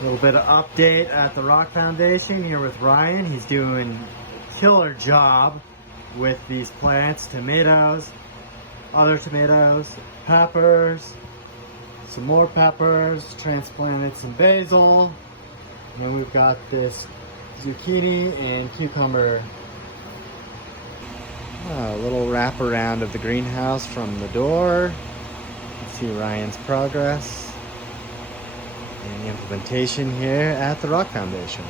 A little bit of update at the Rock Foundation here with Ryan. He's doing a killer job with these plants, tomatoes, other tomatoes, peppers, some more peppers, transplanted some basil, and then we've got this zucchini and cucumber. A little wrap around of the greenhouse from the door. You can see Ryan's progress and the implementation here at the Rock Foundation.